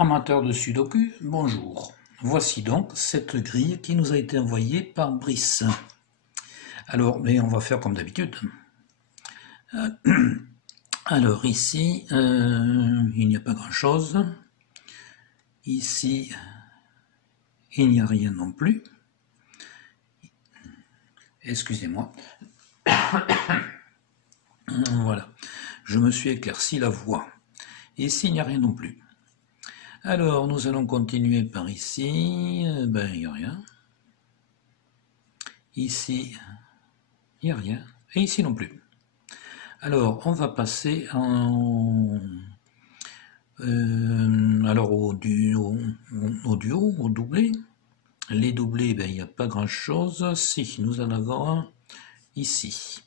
Amateurs de Sudoku, bonjour. Voici donc cette grille qui nous a été envoyée par Brice. Alors, mais on va faire comme d'habitude. Alors ici, il n'y a pas grand-chose. Ici, il n'y a rien non plus. Excusez-moi. Voilà. Je me suis éclairci la voix. Ici, il n'y a rien non plus. Alors, nous allons continuer par ici. Ben, il n'y a rien. Ici, il n'y a rien. Et ici non plus. Alors, on va passer au duo, au doublé. Les doublés, ben, il n'y a pas grand-chose. Si, nous en avons un ici.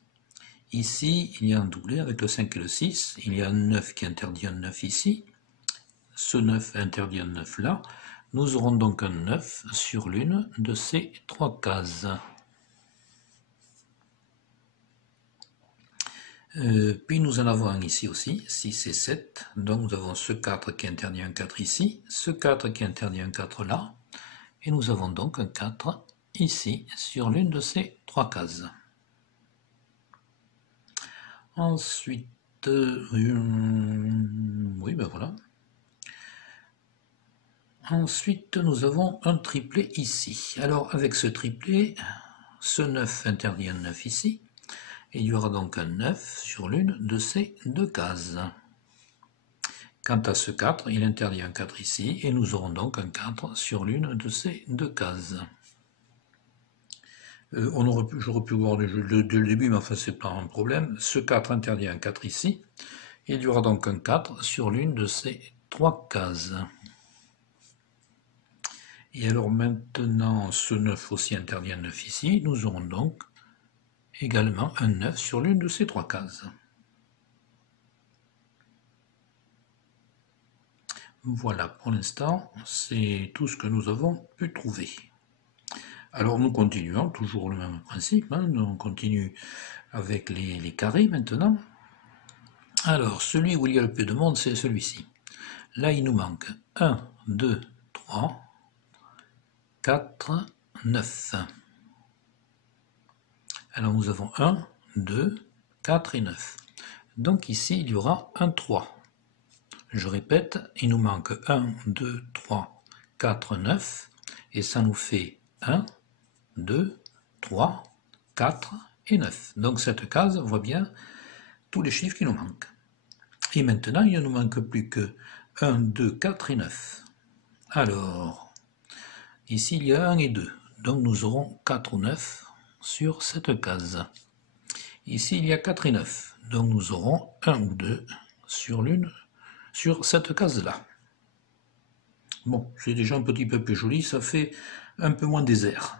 Ici, il y a un doublé avec le 5 et le 6. Il y a un 9 qui interdit un 9 ici. Ce 9 interdit un 9 là. Nous aurons donc un 9 sur l'une de ces trois cases. Puis nous en avons un ici aussi, 6 et 7. Donc nous avons ce 4 qui interdit un 4 ici, ce 4 qui interdit un 4 là. Et nous avons donc un 4 ici sur l'une de ces trois cases. Ensuite, oui, ben voilà. Ensuite, nous avons un triplé ici. Alors, avec ce triplé, ce 9 interdit un 9 ici. Et il y aura donc un 9 sur l'une de ces deux cases. Quant à ce 4, il interdit un 4 ici, et nous aurons donc un 4 sur l'une de ces deux cases. J'aurais pu voir dès le début, mais enfin c'est pas un problème. Ce 4 interdit un 4 ici, et il y aura donc un 4 sur l'une de ces trois cases. Et alors maintenant, ce 9 aussi interdit un 9 ici, nous aurons donc également un 9 sur l'une de ces trois cases. Voilà, pour l'instant, c'est tout ce que nous avons pu trouver. Alors nous continuons, toujours le même principe, hein, on continue avec les carrés maintenant. Alors, celui où il y a le plus de monde, c'est celui-ci. Là, il nous manque 1, 2, 3, 4, 9. Alors nous avons 1, 2, 4 et 9. Donc ici, il y aura un 3. Je répète, il nous manque 1, 2, 3, 4, 9. Et ça nous fait 1, 2, 3, 4 et 9. Donc cette case voit bien tous les chiffres qui nous manquent. Et maintenant, il ne nous manque plus que 1, 2, 4 et 9. Alors, ici il y a 1 et 2. Donc nous aurons 4 ou 9 sur cette case. Ici il y a 4 et 9. Donc nous aurons 1 ou 2 sur cette case-là. Bon, c'est déjà un petit peu plus joli, ça fait un peu moins désert.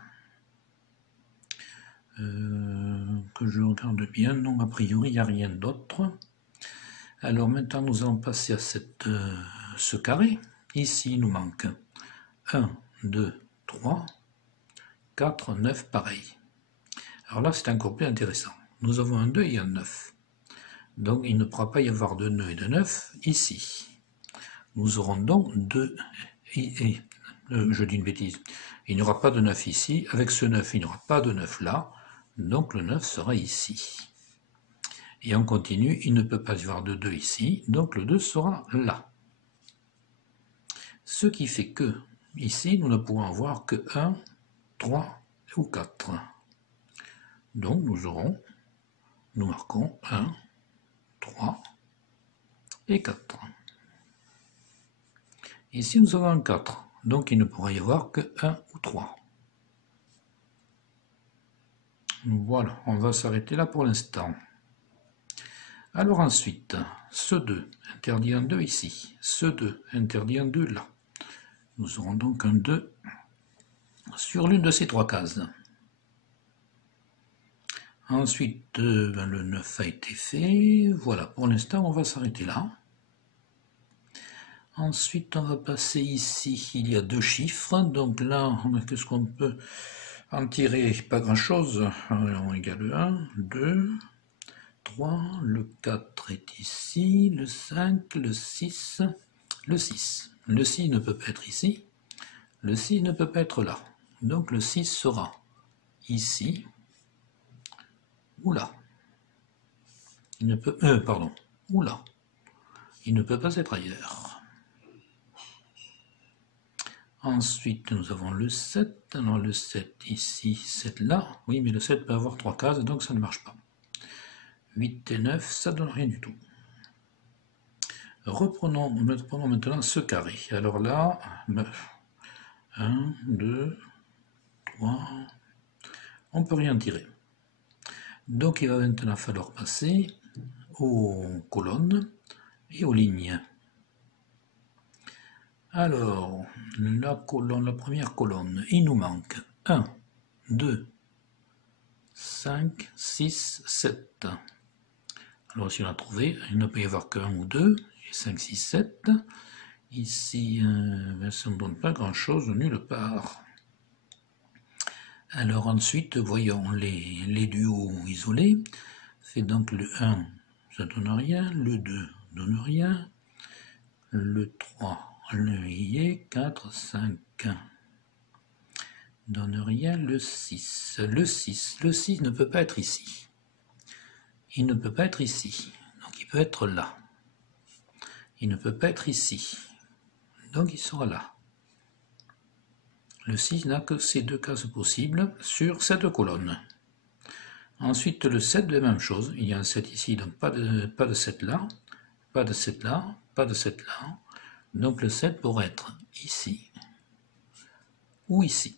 Que je regarde bien, non, a priori il n'y a rien d'autre. Alors maintenant nous allons passer à ce carré. Ici il nous manque 1, 2, 3, 4, 9, pareil. Alors là c'est encore plus intéressant. Nous avons un 2 et un 9. Donc il ne pourra pas y avoir de nœud et de 9 ici. Nous aurons donc 2 et je dis une bêtise. Il n'y aura pas de 9 ici. Avec ce 9, il n'y aura pas de 9 là. Donc le 9 sera ici. Et on continue, il ne peut pas y avoir de 2 ici. Donc le 2 sera là. Ce qui fait que, ici, nous ne pouvons avoir que 1, 3 ou 4. Donc nous marquons 1, 3 et 4. Ici, nous avons un 4. Donc il ne pourra y avoir que 1 ou 3. Voilà, on va s'arrêter là pour l'instant. Alors ensuite, ce 2 interdit un 2 ici. Ce 2 interdit un 2 là. Nous aurons donc un 2 sur l'une de ces trois cases. Ensuite, le 9 a été fait. Voilà, pour l'instant, on va s'arrêter là. Ensuite, on va passer ici. Il y a deux chiffres. Donc là, qu'est-ce qu'on peut en tirer? Pas grand-chose. On égale 1, 2, 3. Le 4 est ici. Le 5, le 6, le 6. Le 6 ne peut pas être ici. Le 6 ne peut pas être là. Donc le 6 sera ici ou là. Il ne peut, ou là. Il ne peut pas être ailleurs. Ensuite, nous avons le 7. Alors le 7 ici, 7 là. Oui, mais le 7 peut avoir 3 cases, donc ça ne marche pas. 8 et 9, ça ne donne rien du tout. Reprenons maintenant ce carré. Alors là, 1, 2, 3, on ne peut rien tirer. Donc il va maintenant falloir passer aux colonnes et aux lignes. Alors, la première colonne, il nous manque 1, 2, 5, 6, 7. Alors si on a trouvé, il ne peut y avoir qu'un ou deux, 5, 6, 7. Ici, ça ne donne pas grand-chose nulle part. Alors ensuite, voyons les duos isolés. C'est donc le 1, ça donne rien, le 2 donne rien, le 3, le y est, 4, 5, donne rien, le 6 ne peut pas être ici. Il ne peut pas être ici, donc il peut être là. Il ne peut pas être ici, donc il sera là. Le 6 n'a que ces deux cases possibles sur cette colonne. Ensuite, le 7, la même chose. Il y a un 7 ici, donc pas de 7 là, pas de 7 là, pas de 7 là. Donc le 7 pourrait être ici ou ici.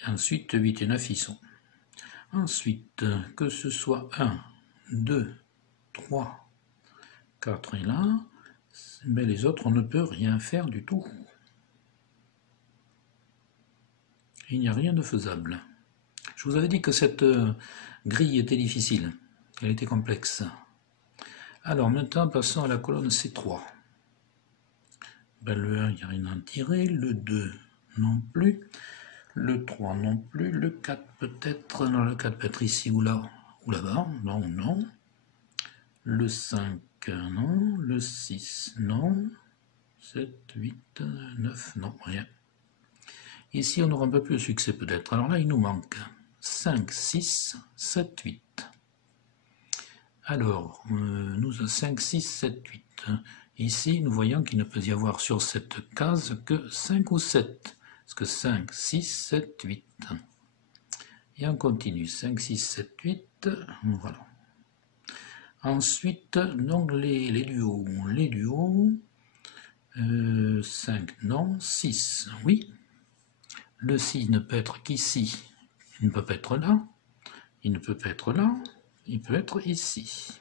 Et ensuite, 8 et 9 y sont. Ensuite, que ce soit 1, 2, 3, 4 et là, mais les autres, on ne peut rien faire du tout. Il n'y a rien de faisable. Je vous avais dit que cette grille était difficile, qu'elle était complexe. Alors maintenant, passons à la colonne C3. Ben, le 1, il n'y a rien à en tirer, le 2 non plus, le 3 non plus, le 4 peut-être, non, le 4 peut être ici ou là, ou là-bas, non, non. Le 5, non, le 6, non, 7, 8, 9, non, rien. Ici, on aura un peu plus de succès peut-être. Alors là, il nous manque 5, 6, 7, 8. Alors, nous avons 5, 6, 7, 8. Ici, nous voyons qu'il ne peut y avoir sur cette case que 5 ou 7. Parce que 5, 6, 7, 8. Et on continue. 5, 6, 7, 8. Voilà. Ensuite, donc les duos. Les duos. 5, non. 6, oui. Le 6 ne peut être qu'ici. Il ne peut pas être là. Il ne peut pas être là. Il peut être ici.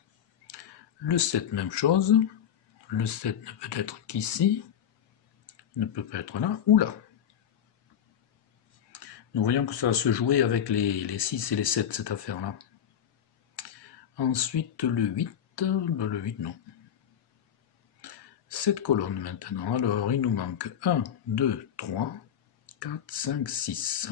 Le 7, même chose. Le 7 ne peut être qu'ici. Il ne peut pas être là ou là. Nous voyons que ça va se jouer avec les 6 et les 7, cette affaire-là. Ensuite, le 8. Ben, le 8, non. Cette colonne maintenant. Alors, il nous manque 1, 2, 3, 4, 5, 6.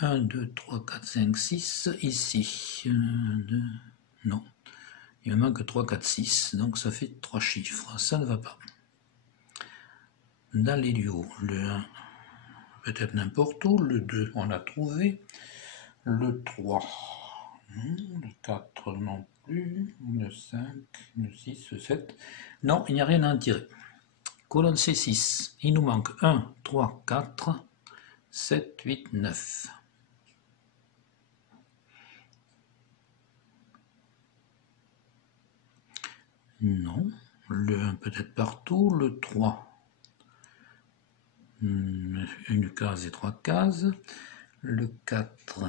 1, 2, 3, 4, 5, 6. Ici. 2, non. Il me manque 3, 4, 6. Donc, ça fait 3 chiffres. Ça ne va pas. Dans les duos, le 1, peut-être n'importe où. Le 2, on l'a trouvé. Le 3, le 4 non plus. Le 5, le 6, le 7. Non, il n'y a rien à en tirer. Colonne C6, il nous manque 1, 3, 4, 7, 8, 9. Non, le 1 peut-être partout, le 3, une case et 3 cases, le 4,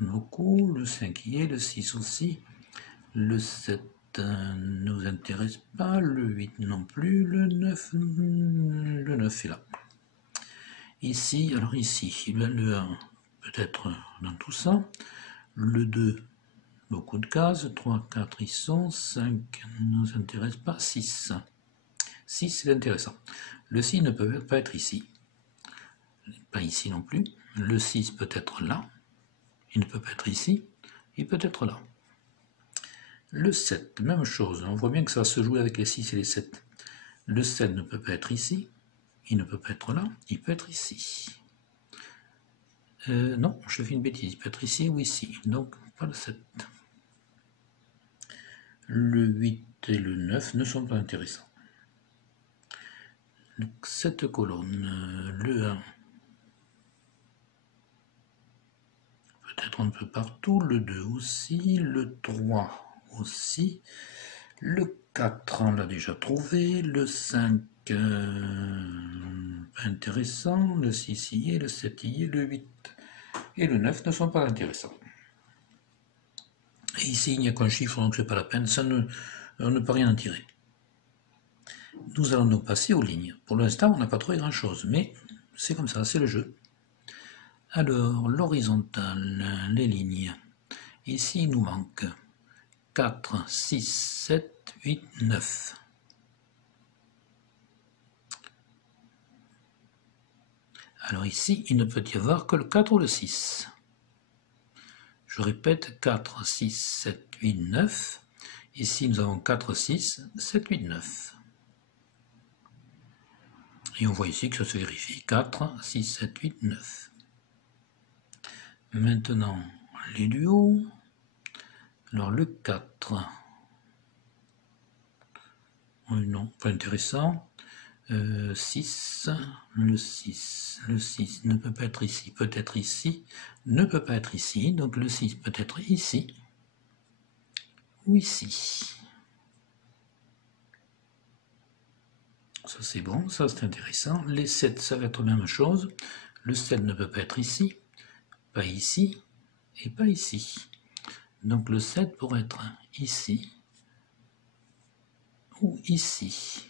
beaucoup, le 5 y est, le 6 aussi, le 7 ne nous intéresse pas, le 8 non plus, le 9 est là. Ici, alors ici, le 1 peut-être dans tout ça, le 2, beaucoup de cases, 3, 4 y sont, 5 ne nous intéresse pas, 6. 6 c'est intéressant. Le 6 ne peut pas être ici, pas ici non plus. Le 6 peut être là, il ne peut pas être ici, il peut être là. Le 7, même chose, on voit bien que ça va se jouer avec les 6 et les 7. Le 7 ne peut pas être ici, il ne peut pas être là, il peut être ici. Non, je fais une bêtise, il peut être ici ou ici, donc pas le 7. Le 8 et le 9 ne sont pas intéressants. Donc, cette colonne, le 1, peut-être un peu partout, le 2 aussi, le 3 aussi, le 4 on l'a déjà trouvé, le 5 pas intéressant, le 6 y est, le 7 y est, le 8 et le 9 ne sont pas intéressants. Et ici il n'y a qu'un chiffre donc c'est pas la peine, on ne peut rien en tirer. Nous allons donc passer aux lignes. Pour l'instant on n'a pas trouvé grand chose, mais c'est comme ça, c'est le jeu. Alors, l'horizontale, les lignes. Ici, il nous manque 4, 6, 7, 8, 9. Alors ici, il ne peut y avoir que le 4 ou le 6. Je répète, 4, 6, 7, 8, 9. Ici, nous avons 4, 6, 7, 8, 9. Et on voit ici que ça se vérifie. 4, 6, 7, 8, 9. Maintenant, les duos. Alors le 4. Oui, non, pas intéressant. 6, le 6 ne peut pas être ici, peut être ici, ne peut pas être ici, donc le 6 peut être ici ou ici. Ça c'est bon, ça c'est intéressant. Les 7 ça va être la même chose, le 7 ne peut pas être ici, pas ici et pas ici. Donc le 7 pourrait être ici ou ici.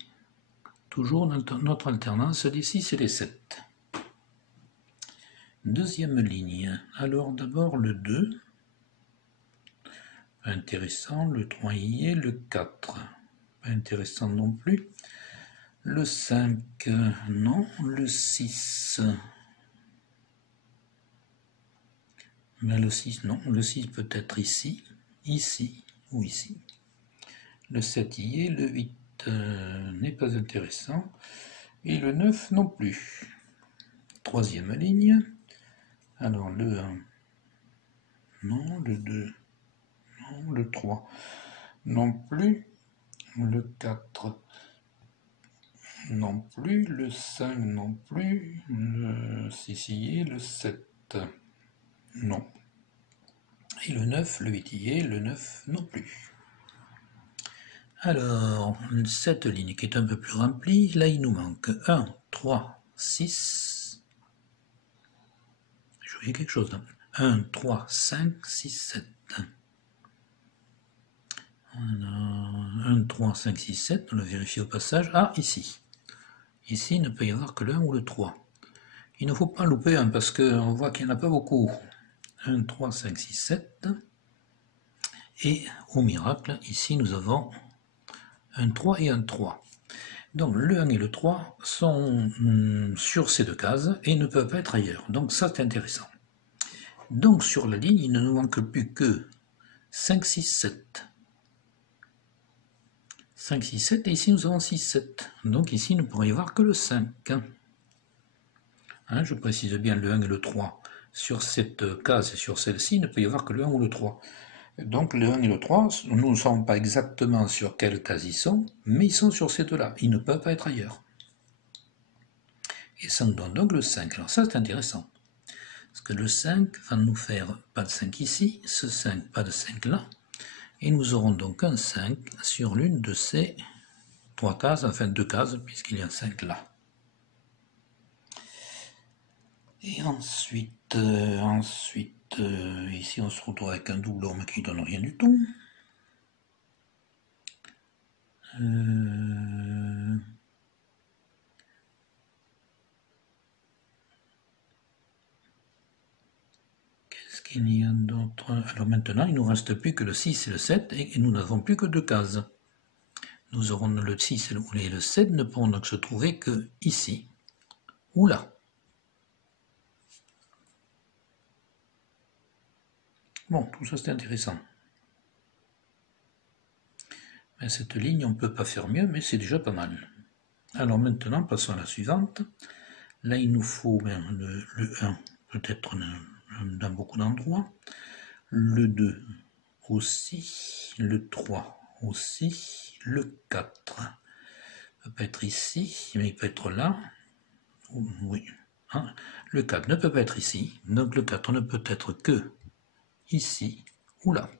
Toujours notre alternance des 6 et des 7. Deuxième ligne. Alors d'abord le 2. Pas intéressant. Le 3 y est. Le 4. Pas intéressant non plus. Le 5, non. Le 6. Mais le 6, non. Le 6 peut être ici, ici ou ici. Le 7 y est. Le 8 n'est pas intéressant. Et le 9 non plus. Troisième ligne. Alors le 1, non. Le 2, non. Le 3, non plus. Le 4, non plus. Le 5, non plus. Le 6 y est. Le 7, non. Et le 9, le 8 y est. Le 9, non plus. Alors, cette ligne qui est un peu plus remplie, là il nous manque 1, 3, 6. Je voyais quelque chose là. 1, 3, 5, 6, 7. 1, 3, 5, 6, 7, on le vérifie au passage. Ah, ici. Ici, il ne peut y avoir que le 1 ou le 3. Il ne faut pas louper un parce qu'on voit qu'il n'y en a pas beaucoup. 1, 3, 5, 6, 7. Et au miracle, ici nous avons un 3 et un 3. Donc le 1 et le 3 sont sur ces deux cases et ne peuvent pas être ailleurs. Donc ça c'est intéressant. Donc sur la ligne, il ne nous manque plus que 5, 6, 7. 5, 6, 7 et ici nous avons 6, 7. Donc ici il ne pourrait y avoir que le 5. Hein, je précise bien le 1 et le 3. Sur cette case et sur celle-ci, il ne peut y avoir que le 1 ou le 3. Donc le 1 et le 3, nous ne savons pas exactement sur quelle case ils sont, mais ils sont sur ces deux-là. Ils ne peuvent pas être ailleurs. Et ça nous donne donc le 5. Alors ça c'est intéressant. Parce que le 5 va nous faire pas de 5 ici, ce 5 pas de 5 là. Et nous aurons donc un 5 sur l'une de ces trois cases, enfin deux cases, puisqu'il y a 5 là. Et ensuite, ici on se retrouve avec un doublon mais qui ne donne rien du tout. Qu'est-ce qu'il y a d'autre? Alors maintenant, il ne nous reste plus que le 6 et le 7 et nous n'avons plus que deux cases. Nous aurons le 6 et le 7 ne pourront donc se trouver que ici ou là. Bon, tout ça c'est intéressant. Et cette ligne, on ne peut pas faire mieux, mais c'est déjà pas mal. Alors maintenant, passons à la suivante. Là, il nous faut le 1, peut-être dans beaucoup d'endroits. Le 2 aussi. Le 3 aussi. Le 4 ne peut pas être ici, mais il peut être là. Oui. Hein? Le 4 ne peut pas être ici. Donc le 4 ne peut être que ici ou là.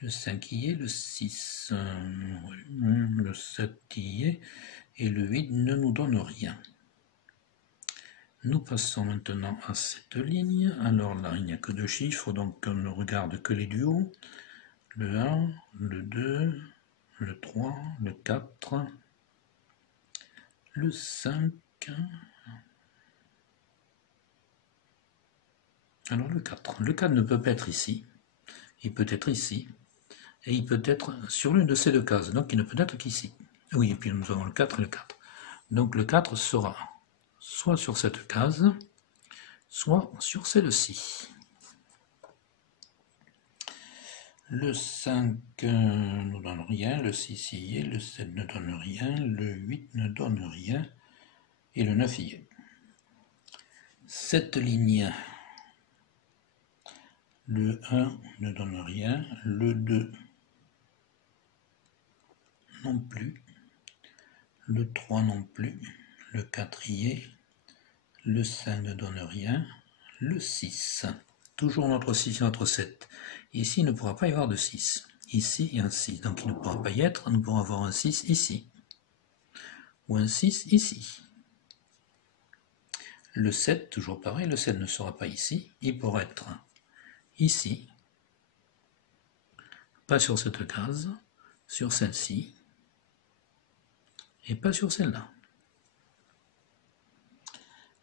Le 5 y est, le 6, le 7 y est, et le 8 ne nous donne rien. Nous passons maintenant à cette ligne. Alors là, il n'y a que deux chiffres, donc on ne regarde que les duos. Le 1, le 2, le 3, le 4, le 5. Alors le 4. Le 4 ne peut pas être ici. Il peut être ici. Et il peut être sur l'une de ces deux cases. Donc il ne peut être qu'ici. Oui, et puis nous avons le 4 et le 4. Donc le 4 sera soit sur cette case, soit sur celle-ci. Le 5 ne donne rien, le 6 y est, le 7 ne donne rien, le 8 ne donne rien, et le 9 y est. Cette ligne, le 1 ne donne rien, le 2 non plus, le 3 non plus, le 4 y est, le 5 ne donne rien, le 6, toujours notre 6 et notre 7. Ici, il ne pourra pas y avoir de 6. Ici, il y a un 6, donc il ne pourra pas y être. Nous pourrons avoir un 6 ici, ou un 6 ici. Le 7, toujours pareil, le 7 ne sera pas ici. Il pourra être ici, pas sur cette case, sur celle-ci, et pas sur celle-là.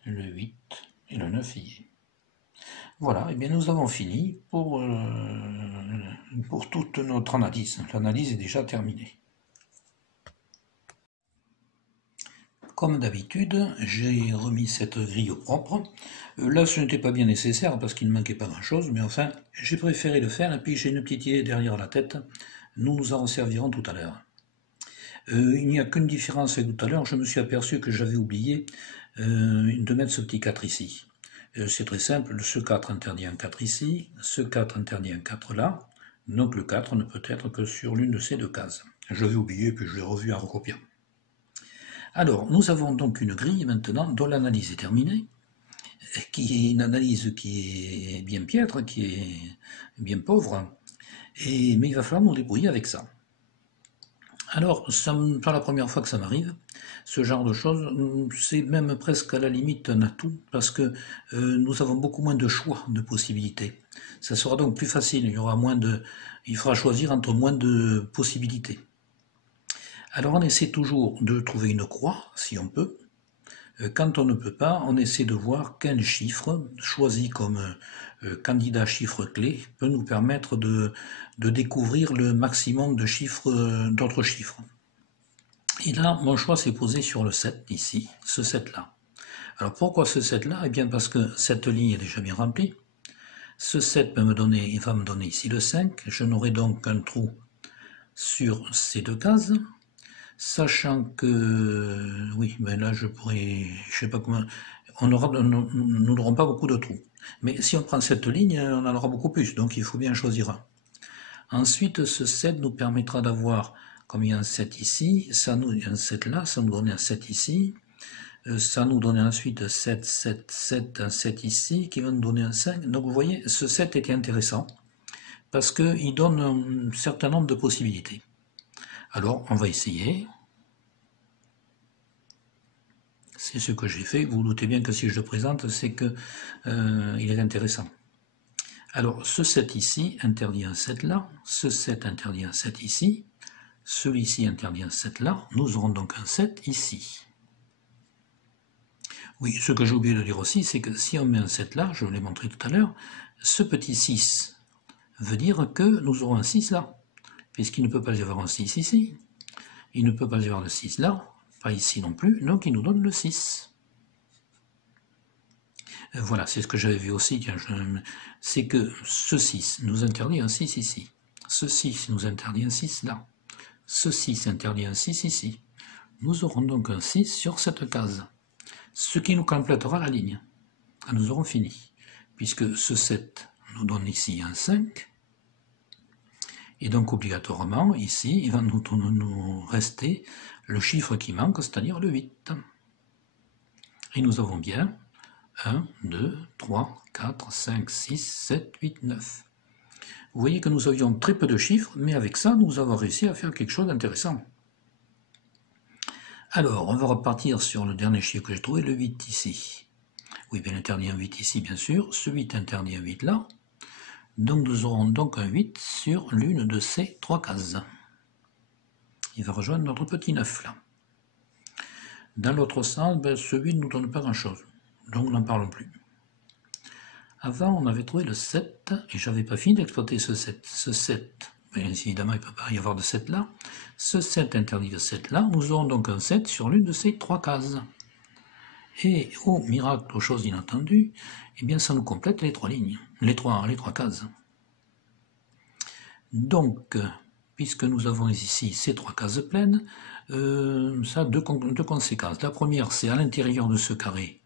Le 8 et le 9 y est. Voilà, et bien nous avons fini pour toute notre analyse. L'analyse est déjà terminée. Comme d'habitude, j'ai remis cette grille au propre. Là, ce n'était pas bien nécessaire parce qu'il ne manquait pas grand-chose, mais enfin, j'ai préféré le faire et puis j'ai une petite idée derrière la tête. Nous nous en servirons tout à l'heure. Il n'y a qu'une différence avec tout à l'heure, je me suis aperçu que j'avais oublié de mettre ce petit 4 ici. C'est très simple, ce 4 interdit un 4 ici, ce 4 interdit un 4 là, donc le 4 ne peut être que sur l'une de ces deux cases. Je l'avais oublié, puis je l'ai revu en recopiant. Alors, nous avons donc une grille maintenant dont l'analyse est terminée, qui est une analyse qui est bien piètre, qui est bien pauvre, mais il va falloir nous débrouiller avec ça. Alors, c'est pas la première fois que ça m'arrive, ce genre de choses, c'est même presque à la limite un atout, parce que nous avons beaucoup moins de choix, de possibilités. Ça sera donc plus facile, il faudra choisir entre moins de possibilités. Alors on essaie toujours de trouver une croix, si on peut. Quand on ne peut pas, on essaie de voir quel chiffre, choisi comme candidat chiffre clé, peut nous permettre de découvrir le maximum de chiffres, d'autres chiffres. Et là, mon choix s'est posé sur le 7, ici, ce 7-là. Alors pourquoi ce 7-là? Eh bien parce que cette ligne est déjà bien remplie. Ce 7 va me donner ici le 5. Je n'aurai donc qu'un trou sur ces deux cases. Sachant que, oui, ben là je pourrais, je sais pas comment, nous n'aurons pas beaucoup de trous. Mais si on prend cette ligne, on en aura beaucoup plus, donc il faut bien choisir un. Ensuite, ce 7 nous permettra d'avoir, comme il y a un 7 ici, il y a un 7 là, ça nous donne un 7 ici, ça nous donne ensuite 7, 7, 7, un 7 ici, qui va nous donner un 5. Donc vous voyez, ce 7 était intéressant, parce qu'il donne un certain nombre de possibilités. Alors, on va essayer. C'est ce que j'ai fait. Vous, vous doutez bien que si je le présente, c'est que il est intéressant. Alors, ce 7 ici interdit un 7 là. Ce 7 interdit un 7 ici. Celui-ci interdit un 7 là. Nous aurons donc un 7 ici. Oui, ce que j'ai oublié de dire aussi, c'est que si on met un 7 là, je vous l'ai montré tout à l'heure, ce petit 6 veut dire que nous aurons un 6 là. Puisqu'il ne peut pas y avoir un 6 ici. Il ne peut pas y avoir de 6 là. Pas ici non plus, donc il nous donne le 6. Voilà, c'est ce que j'avais vu aussi, c'est que ce 6 nous interdit un 6 ici. ceci nous interdit un 6 là. Ceci s'interdit un 6 ici. Nous aurons donc un 6 sur cette case, ce qui nous complétera la ligne. Nous aurons fini, puisque ce 7 nous donne ici un 5, et donc obligatoirement, ici, il va nous rester le chiffre qui manque, c'est-à-dire le 8. Et nous avons bien 1, 2, 3, 4, 5, 6, 7, 8, 9. Vous voyez que nous avions très peu de chiffres, mais avec ça, nous avons réussi à faire quelque chose d'intéressant. Alors, on va repartir sur le dernier chiffre que j'ai trouvé, le 8 ici. Oui, bien interdit un 8 ici, bien sûr. Ce 8 interdit un 8 là. Donc nous aurons donc un 8 sur l'une de ces trois cases. Il va rejoindre notre petit 9 là. Dans l'autre sens, ce 8 ne nous donne pas grand-chose. Donc nous n'en parlons plus. Avant, on avait trouvé le 7, et je n'avais pas fini d'exploiter ce 7. Ce 7, bien évidemment, il ne peut pas y avoir de 7 là. Ce 7 interdit le 7 là. Nous aurons donc un 7 sur l'une de ces trois cases. Et, oh miracle, aux choses inattendues, eh bien ça nous complète les trois lignes, les trois cases. Donc, puisque nous avons ici ces trois cases pleines, ça a deux conséquences. La première, c'est à l'intérieur de ce carré,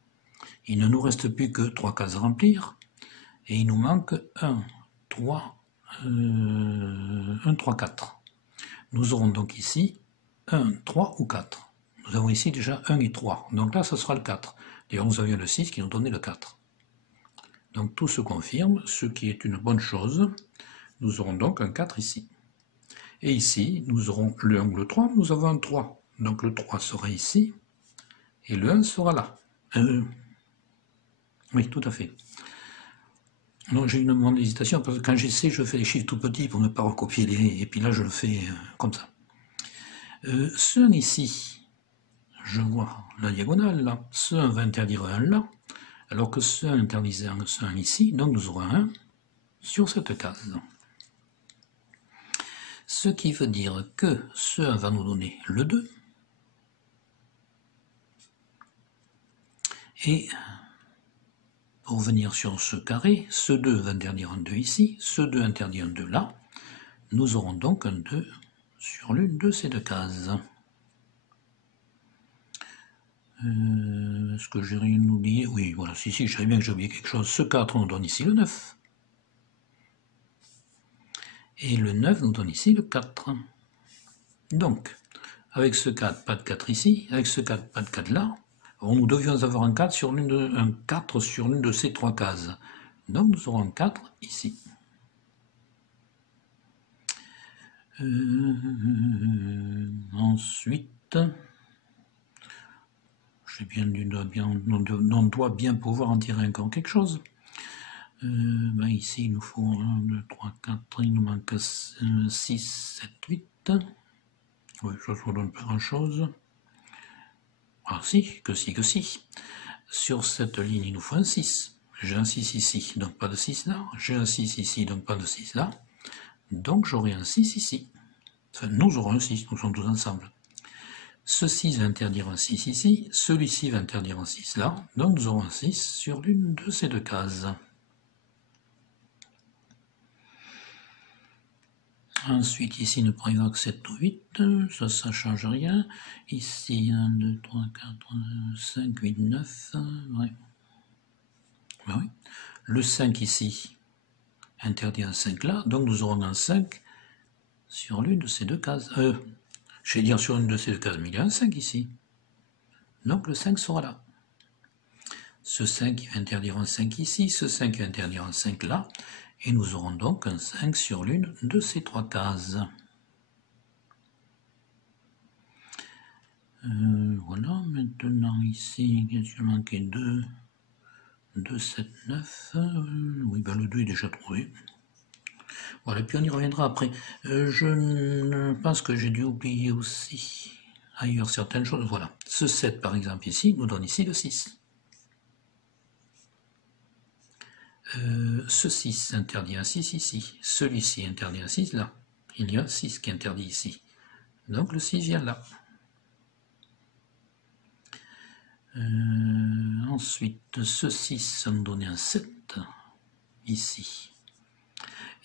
il ne nous reste plus que trois cases à remplir, et il nous manque 1, 3, 4. Nous aurons donc ici 1, 3 ou 4. Nous avons ici déjà 1 et 3, donc là, ce sera le 4. D'ailleurs, nous avions le 6 qui nous donnait le 4. Donc tout se confirme, ce qui est une bonne chose. Nous aurons donc un 4 ici. Et ici, nous aurons le 1 ou le 3, nous avons un 3. Donc le 3 sera ici, et le 1 sera là. Oui, tout à fait. Non, j'ai une moment d'hésitation, parce que quand j'essaie, je fais les chiffres tout petits pour ne pas recopier les... Et puis là, je le fais comme ça. Ce 1 ici, je vois la diagonale là. Ce 1 va interdire un là, alors que ce 1 interdisait ce 1 ici, donc nous aurons un 1 sur cette case. Ce qui veut dire que ce 1 va nous donner le 2. Et pour venir sur ce carré, ce 2 va interdire un 2 ici, ce 2 interdit un 2 là. Nous aurons donc un 2 sur l'une de ces deux cases. Est-ce que j'ai rien oublié? Oui, voilà, si, je savais bien que j'ai oublié quelque chose. Ce 4 nous donne ici le 9. Et le 9 nous donne ici le 4. Donc, avec ce 4, pas de 4 ici, avec ce 4, pas de 4 là, nous devions avoir un 4 sur l'une de ces trois cases. Donc nous aurons un 4 ici. Ensuite, on doit bien pouvoir en tirer encore quelque chose. Ici, il nous faut 1, 2, 3, 4, il nous manque 6, 7, 8. Oui, ça ne donne pas grand-chose. Ah si, que si. Sur cette ligne, il nous faut un 6. J'ai un 6 ici, donc pas de 6 là. J'ai un 6 ici, donc pas de 6 là. Donc j'aurai un 6 ici. Enfin, nous aurons un 6, nous sommes tous ensemble. Ce 6 va interdire un 6 ici, celui-ci va interdire un 6 là. Donc nous aurons un 6 sur l'une de ces deux cases. Ensuite, ici, ne prenons que 7 ou 8, ça ne change rien. Ici, 1, 2, 3, 4, 5, 8, 9. Ouais. Ben oui. Le 5 ici interdit un 5 là, donc nous aurons un 5 sur l'une de ces deux cases. Je vais dire sur une de ces deux cases, mais il y a un 5 ici. Donc le 5 sera là. Ce 5 va interdire un 5 ici, ce 5 va interdire un 5 là. Et nous aurons donc un 5 sur l'une de ces trois cases. Voilà, maintenant ici, qu'est-ce qu'il manquait 2, 2, 7, 9. Oui, ben le 2 est déjà trouvé. Voilà, puis on y reviendra après. Je pense que j'ai dû oublier aussi ailleurs certaines choses. Voilà, ce 7 par exemple ici nous donne ici le 6. Ce 6 interdit un 6 ici, celui-ci interdit un 6 là. Il y a un 6 qui interdit ici. Donc le 6 vient là. Ensuite, ce 6 nous donne un 7 ici.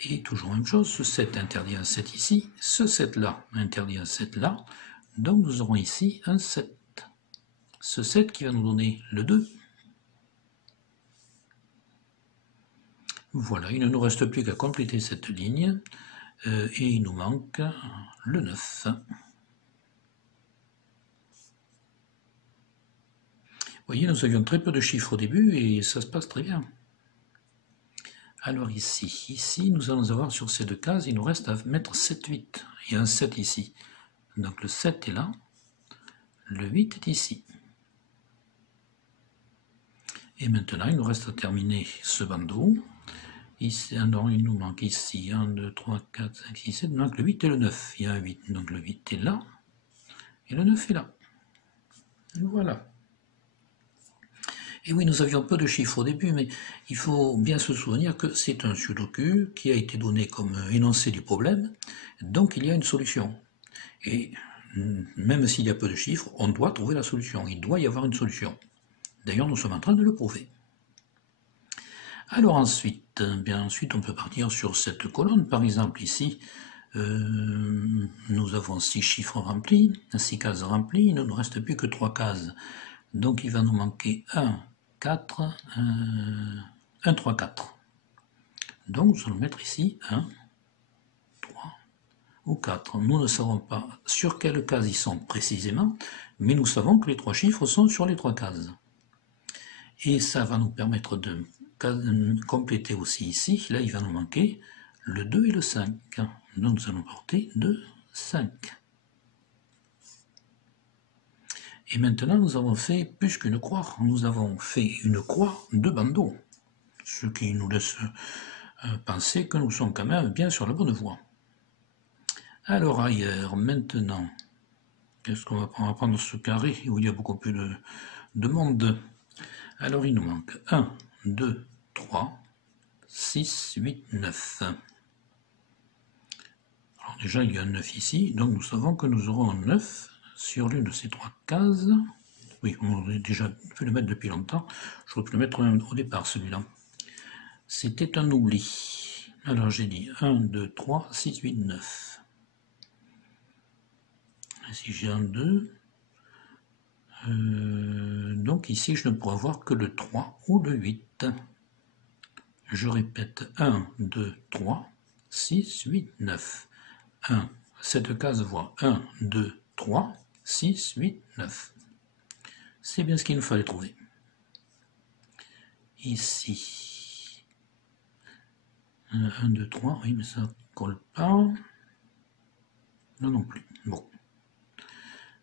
Et toujours même chose, ce 7 interdit un 7 ici, ce 7-là interdit un 7 là, donc nous aurons ici un 7. Ce 7 qui va nous donner le 2. Voilà, il ne nous reste plus qu'à compléter cette ligne, et il nous manque le 9. Vous voyez, nous avions très peu de chiffres au début et ça se passe très bien. Alors ici, nous allons avoir sur ces deux cases, il nous reste à mettre 7, 8. Il y a un 7 ici. Donc le 7 est là, le 8 est ici. Et maintenant, il nous reste à terminer ce bandeau. Ici, alors, il nous manque ici 1, 2, 3, 4, 5, 6, 7. Il nous manque le 8 et le 9. Il y a un 8, donc le 8 est là. Et le 9 est là. Voilà. Et oui, nous avions peu de chiffres au début, mais il faut bien se souvenir que c'est un sudoku qui a été donné comme énoncé du problème, donc il y a une solution. Et même s'il y a peu de chiffres, on doit trouver la solution, il doit y avoir une solution. D'ailleurs, nous sommes en train de le prouver. Alors ensuite, ensuite on peut partir sur cette colonne, par exemple ici, nous avons 6 chiffres remplis, 6 cases remplies, il ne nous reste plus que 3 cases. Donc il va nous manquer 1, 4, 1, 3, 4. Donc nous allons mettre ici 1, 3 ou 4. Nous ne savons pas sur quelle case ils sont précisément, mais nous savons que les 3 chiffres sont sur les 3 cases. Et ça va nous permettre de compléter aussi ici. Là, il va nous manquer le 2 et le 5. Donc nous allons porter 2, 5. Et maintenant, nous avons fait plus qu'une croix. Nous avons fait une croix de bandeau. Ce qui nous laisse penser que nous sommes quand même bien sur la bonne voie. Alors ailleurs, maintenant, qu'est-ce qu'on va prendre? On va prendre ce carré où il y a beaucoup plus de monde. Alors il nous manque 1, 2, 3, 6, 8, 9. Alors déjà, il y a un 9 ici, donc nous savons que nous aurons un 9 sur l'une de ces 3 cases. Oui, on aurait déjà pu le mettre depuis longtemps. J'aurais pu le mettre au départ, celui-là. C'était un oubli. Alors j'ai dit 1, 2, 3, 6, 8, 9. Ici j'ai un 2. Donc ici je ne pourrais avoir que le 3 ou le 8. Je répète 1, 2, 3, 6, 8, 9. 1. Cette case voit 1, 2, 3, 6, 8, 9. C'est bien ce qu'il nous fallait trouver. Ici. 1, 2, 3, oui, mais ça ne colle pas. Non, non plus. Bon.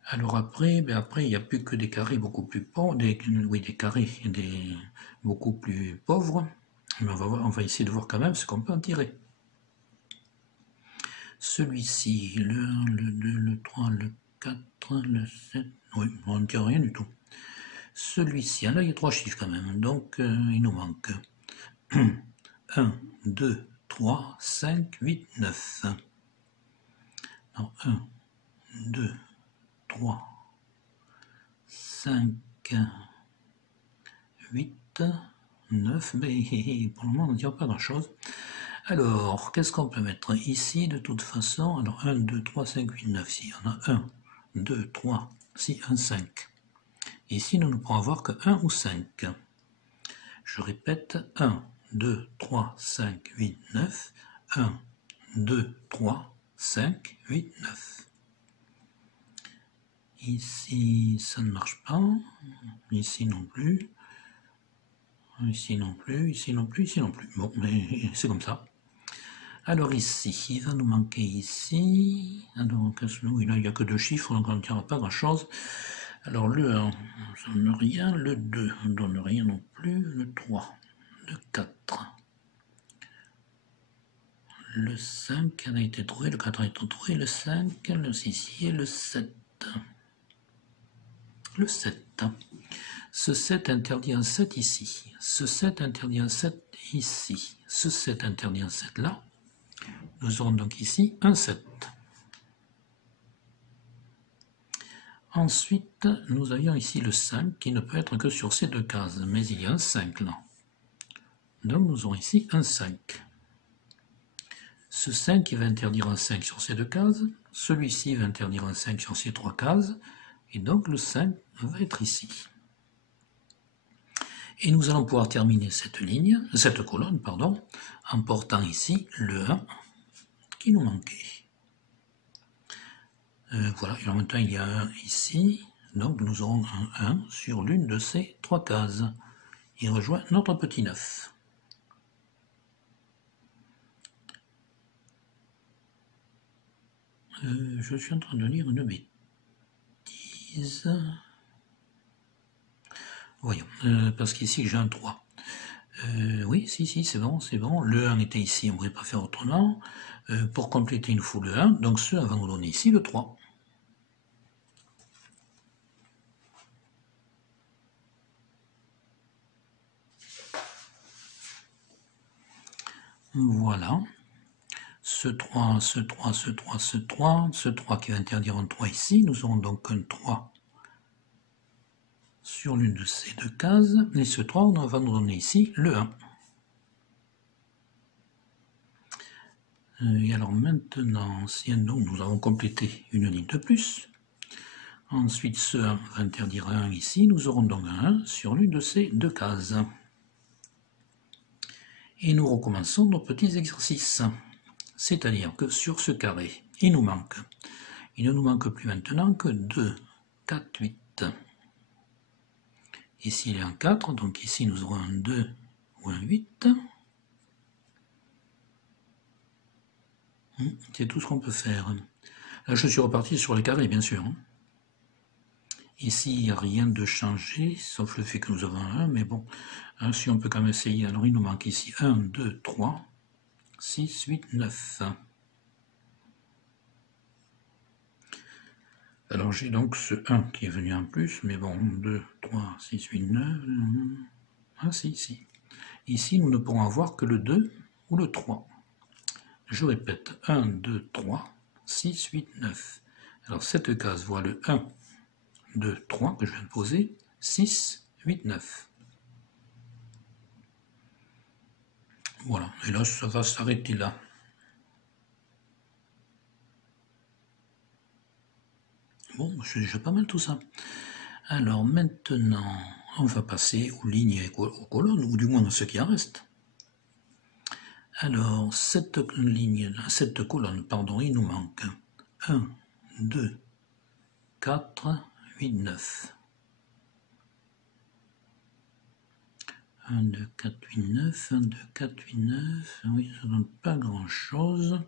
Alors après, il n'y a plus que des carrés beaucoup plus pauvres, des carrés beaucoup plus pauvres. Mais on va essayer de voir quand même ce qu'on peut en tirer. Celui-ci, le 1, le 2, le 3, le 4, le 7, oui, on ne tire rien du tout. Celui-ci, là il y a 3 chiffres quand même, donc il nous manque 1, 2, 3, 5, 8, 9. Non, 1, 2, 3, 5, 8, 9, mais pour le moment on ne tire pas grand chose. Alors, qu'est-ce qu'on peut mettre ici de toute façon? Alors 1, 2, 3, 5, 8, 9, si on a 1, 2, 3, si 1, 5. Ici, nous ne pourrons avoir que 1 ou 5. Je répète, 1, 2, 3, 5, 8, 9. 1, 2, 3, 5, 8, 9. Ici, ça ne marche pas. Ici non plus. Ici non plus, ici non plus, ici non plus. Bon, mais c'est comme ça. Alors ici, il va nous manquer ici. Donc, il n'y a que 2 chiffres, donc on ne tient pas grand-chose. Alors le 1, ça ne donne rien, le 2 ne donne rien non plus, le 3, le 4, le 5 a été trouvé, le 4 a été trouvé, le 5, le 6 et le 7. Le 7. Ce 7 interdit un 7 ici, ce 7 interdit un 7 ici, ce 7 interdit un 7 là. Nous aurons donc ici un 7. Ensuite, nous avions ici le 5 qui ne peut être que sur ces 2 cases, mais il y a un 5 là. Donc nous aurons ici un 5. Ce 5 il va interdire un 5 sur ces deux cases, celui-ci va interdire un 5 sur ces trois cases, et donc le 5 va être ici. Et nous allons pouvoir terminer cette colonne, en portant ici le 1 qui nous manquait. Voilà, et alors maintenant il y a un ici, donc nous aurons un 1 sur l'une de ces trois cases. Il rejoint notre petit 9. Je suis en train de lire une bêtise. Voyons, parce qu'ici j'ai un 3. Oui, si, c'est bon. Le 1 était ici, on ne pourrait pas faire autrement. Pour compléter, il nous faut le 1, donc ce va nous donner ici le 3. Voilà. Ce 3 qui va interdire un 3 ici, nous aurons donc un 3 sur l'une de ces deux cases, et ce 3 va nous donner ici le 1. Et alors maintenant, si donc nous avons complété une ligne de plus, ensuite ce 1 va interdire un 1 ici, nous aurons donc un 1 sur l'une de ces deux cases. Et nous recommençons nos petits exercices. C'est-à-dire que sur ce carré, il ne nous manque plus maintenant que 2, 4, 8. Ici il est un 4, donc ici nous aurons un 2 ou un 8. C'est tout ce qu'on peut faire. Là je suis reparti sur les carrés bien sûr. Ici il n'y a rien de changé, sauf le fait que nous avons un 1, mais bon, si on peut quand même essayer. Alors il nous manque ici 1, 2, 3, 6, 8, 9. Alors j'ai donc ce 1 qui est venu en plus, mais bon, 2, 3, 6, 8, 9... Ah si. Ici, nous ne pourrons avoir que le 2 ou le 3. Je répète, 1, 2, 3, 6, 8, 9. Alors cette case voit le 1, 2, 3 que je viens de poser, 6, 8, 9. Voilà, et là ça va s'arrêter là. Bon, c'est déjà pas mal tout ça. Alors maintenant, on va passer aux lignes et aux colonnes, ou du moins à ce qui en reste. Alors, cette colonne, il nous manque 1, 2, 4, 8, 9. 1, 2, 4, 8, 9, 1, 2, 4, 8, 9, oui, ça ne donne pas grand-chose.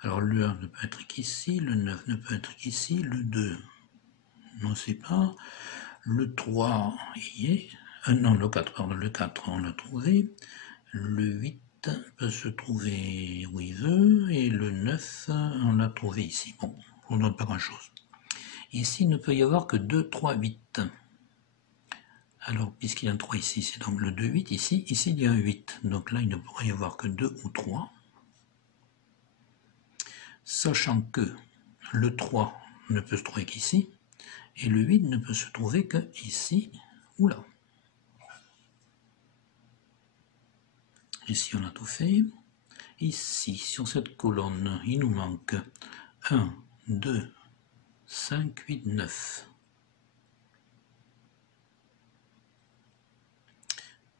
Alors, le 1 ne peut être qu'ici, le 9 ne peut être qu'ici, le 2, on ne sait pas, le 3 y est, non, le 4, pardon, le 4, on l'a trouvé, le 8 peut se trouver où il veut, et le 9, on l'a trouvé ici. Bon, on ne donne pas grand-chose. Ici, il ne peut y avoir que 2, 3, 8. Alors, puisqu'il y a un 3 ici, c'est donc le 2, 8 ici. Ici, il y a un 8. Donc là, il ne pourrait y avoir que 2 ou 3. Sachant que le 3 ne peut se trouver qu'ici, et le 8 ne peut se trouver que ici ou là. Ici, on a tout fait. Ici, sur cette colonne, il nous manque 1, 2, 5, 8, 9.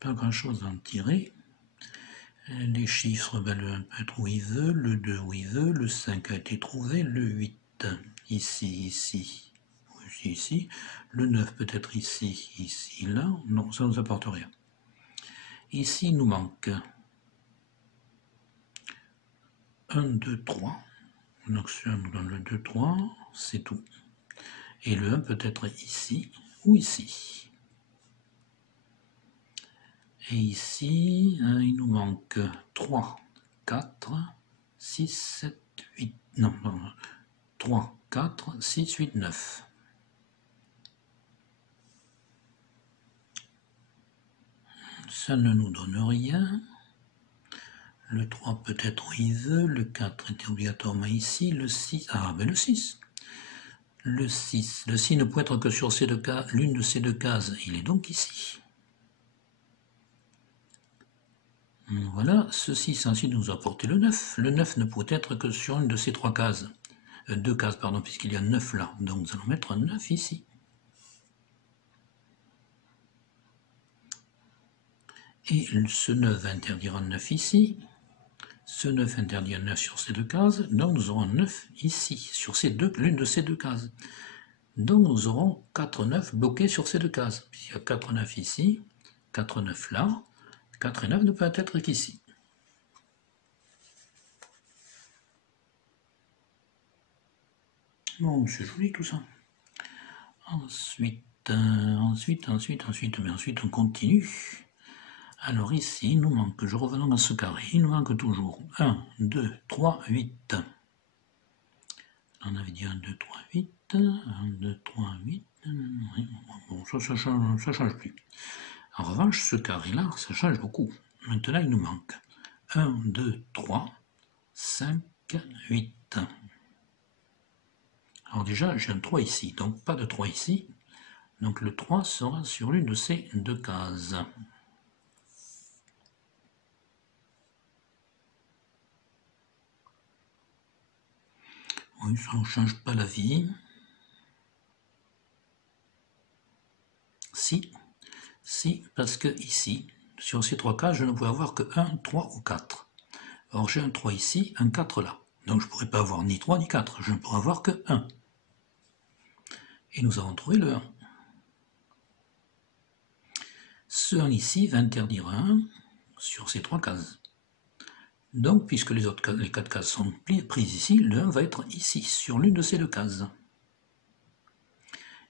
Pas grand-chose à en tirer. Les chiffres, le 1 peut être où il veut, le 2 où il veut, le 5 a été trouvé, le 8 ici, le 9 peut être ici, là, non, ça ne nous apporte rien. Ici, il nous manque 1, 2, 3, donc ça nous donne le 2, 3, c'est tout. Et le 1 peut être ici ou ici. Et ici, il nous manque 3, 4, 6, 7, 8, non, 3, 4, 6, 8, 9. Ça ne nous donne rien. Le 3 peut être où il veut, le 4 est obligatoirement ici, le 6, le 6. Le 6 ne peut être que sur ces deux cases, l'une de ces deux cases, il est donc ici. Voilà, ceci censé nous apporter le 9. Le 9 ne pourrait être que sur une de ces trois cases. Deux cases, pardon, puisqu'il y a 9 là. Donc nous allons mettre un 9 ici. Et ce 9 va interdire un 9 ici. Ce 9 interdit un 9 sur ces deux cases. Donc nous aurons un 9 ici, sur l'une de ces deux cases. Donc nous aurons 4 9 bloqués sur ces deux cases. Il y a 4 9 ici, 4 9 là. 4 et 9 ne peuvent être qu'ici. Bon, c'est joli tout ça. Ensuite, on continue. Alors ici, il nous manque, je revenons à ce carré, il nous manque toujours 1, 2, 3, 8. On avait dit 1, 2, 3, 8, 1, 2, 3, 8, bon, ça change plus. En revanche, ce carré-là, ça change beaucoup. Maintenant, il nous manque 1, 2, 3, 5, 8. Alors déjà, j'ai un 3 ici, donc pas de 3 ici. Donc le 3 sera sur l'une de ces deux cases. Oui, ça ne change pas la vie. Si, parce que ici, sur ces trois cases, je ne pourrais avoir que 1, 3 ou 4. Or j'ai un 3 ici, un 4 là. Donc je ne pourrais pas avoir ni 3 ni 4, je ne pourrais avoir que 1. Et nous avons trouvé le 1. Ce 1 ici va interdire 1 sur ces trois cases. Donc, puisque les 4 cases sont prises ici, le 1 va être ici, sur l'une de ces deux cases.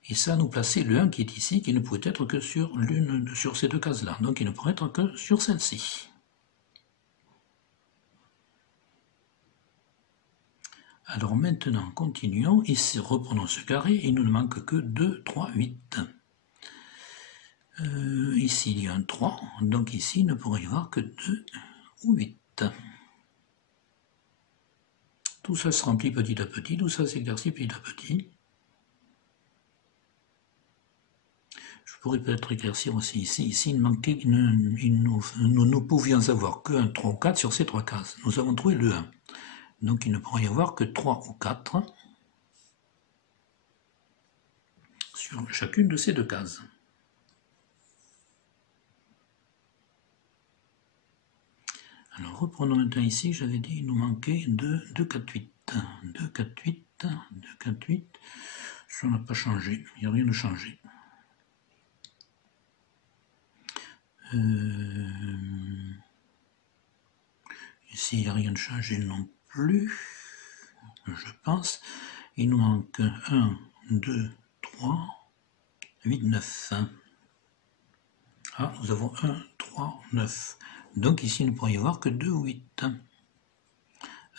Et ça nous placer le 1 qui est ici, qui ne pouvait être que sur ces deux cases-là. Donc il ne pourrait être que sur celle-ci. Alors maintenant, continuons, ici reprenons ce carré, il ne nous manque que 2, 3, 8. Ici il y a un 3, donc ici il ne pourrait y avoir que 2 ou 8. Tout ça se remplit petit à petit, tout ça s'éclaircit petit à petit. Je pourrais peut-être éclaircir aussi ici. Ici, il manquait, nous ne pouvions avoir que 1, 3 ou 4 sur ces trois cases. Nous avons trouvé le 1. Donc il ne pourrait y avoir que 3 ou 4 sur chacune de ces deux cases. Alors reprenons maintenant ici, j'avais dit il nous manquait 2, 4, 8. 2, 4, 8, 2, 4, 8. Ça n'a pas changé, il n'y a rien de changé. Ici, il n'y a rien de changé non plus, je pense. Il nous manque 1, 2, 3, 8, 9. Ah, nous avons 1, 3, 9. Donc ici, il ne pourrait y avoir que 2 ou 8.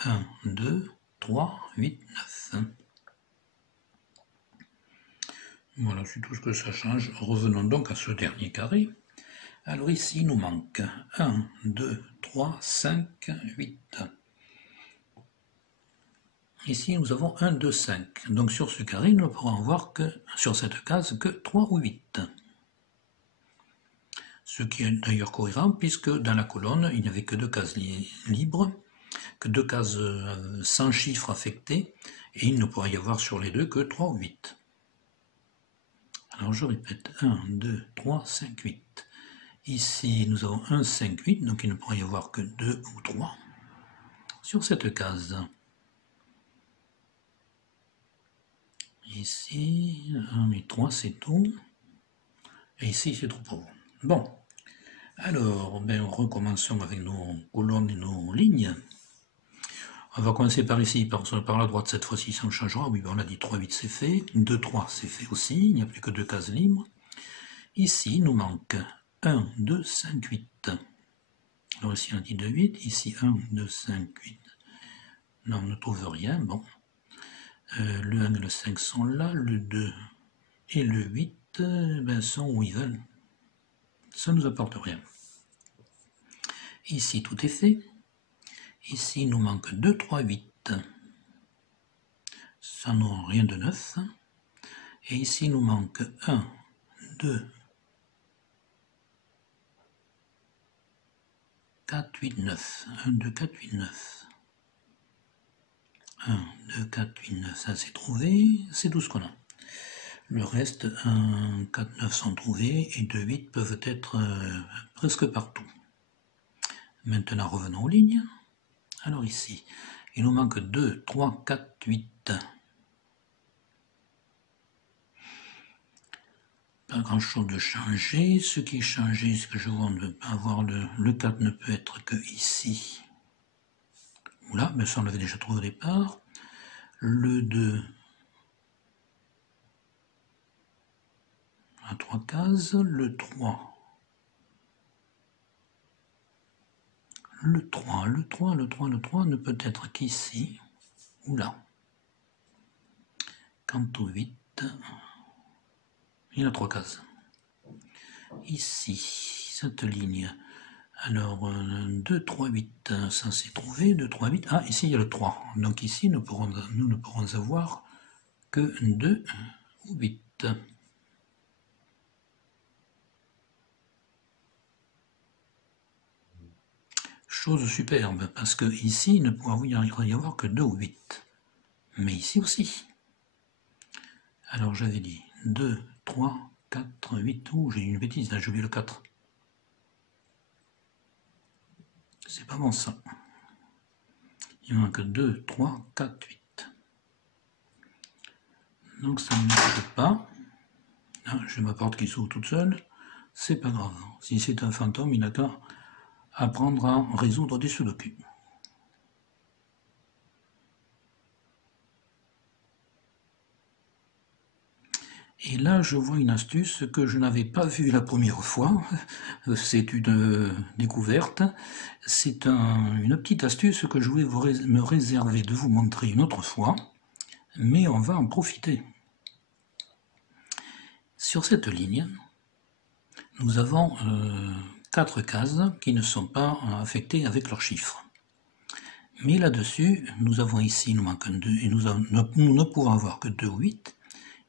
1, 2, 3, 8, 9. Voilà, c'est tout ce que ça change. Revenons donc à ce dernier carré. Alors ici, il nous manque 1, 2, 3, 5, 8. Ici, nous avons 1, 2, 5. Donc sur ce carré, nous ne pourrons avoir que, sur cette case, que 3 ou 8. Ce qui est d'ailleurs cohérent, puisque dans la colonne, il n'y avait que deux cases libres, que deux cases sans chiffre affecté, et il ne pourrait y avoir sur les deux que 3 ou 8. Alors je répète, 1, 2, 3, 5, 8. Ici, nous avons 1, 5, 8, donc il ne pourrait y avoir que 2 ou 3 sur cette case. Ici, 1 et 3, c'est tout. Et ici, c'est tout pour vous. Bon, alors, recommençons avec nos colonnes et nos lignes. On va commencer par ici, par la droite, cette fois-ci, ça ne changera. Oui, on a dit 3, 8, c'est fait. 2, 3, c'est fait aussi. Il n'y a plus que deux cases libres. Ici, il nous manque 1, 2, 5, 8. Alors ici, on a dit 2, 8. Ici, 1, 2, 5, 8. Non, on ne trouve rien. Bon. Le 1 et le 5 sont là. Le 2 et le 8 sont où ils veulent. Ça ne nous apporte rien. Ici, tout est fait. Ici, il nous manque 2, 3, 8. Ça n'a rien de neuf. Et ici, il nous manque 1, 2, 4, 8, 9. 1, 2, 4, 8, 9. 1, 2, 4, 8, 9. Ça c'est trouvé. C'est tout ce qu'on a. Le reste, 1, 4, 9 sont trouvés et 2, 8 peuvent être presque partout. Maintenant, revenons aux lignes. Alors ici, il nous manque 2, 3, 4, 8. Pas grand chose de changé. Ce qui est changé, c'est que je vois ne pas avoir le 4 ne peut être que ici. Là, mais ça on l'avait déjà trouvé au départ. Le 2 à 3 cases. Le 3. Le 3 ne peut être qu'ici ou là. Quant au 8, il a 3 cases. Ici, cette ligne. Alors, 2, 3, 8, ça c'est trouvé. 2, 3, 8. Ah, ici il y a le 3. Donc ici, nous ne pourrons avoir que 2 ou 8. Chose superbe, parce que ici, il ne pourra y avoir que 2 ou 8. Mais ici aussi. Alors j'avais dit 2, 3, 4, 8. Ouh, j'ai une bêtise, là j'ai oublié le 4. C'est pas bon ça. Il manque 2, 3, 4, 8. Donc ça ne marche pas. Ah, j'ai ma porte qui s'ouvre toute seule. C'est pas grave. Si c'est un fantôme, il n'a qu'à apprendre à résoudre des sudoku. Et là, je vois une astuce que je n'avais pas vue la première fois. C'est une découverte. C'est une petite astuce que je voulais me réserver de vous montrer une autre fois. Mais on va en profiter. Sur cette ligne, nous avons 4 cases qui ne sont pas affectées avec leurs chiffres. Mais là-dessus, nous avons ici, il nous manque un 2, et nous ne pouvons avoir que 2 ou 8.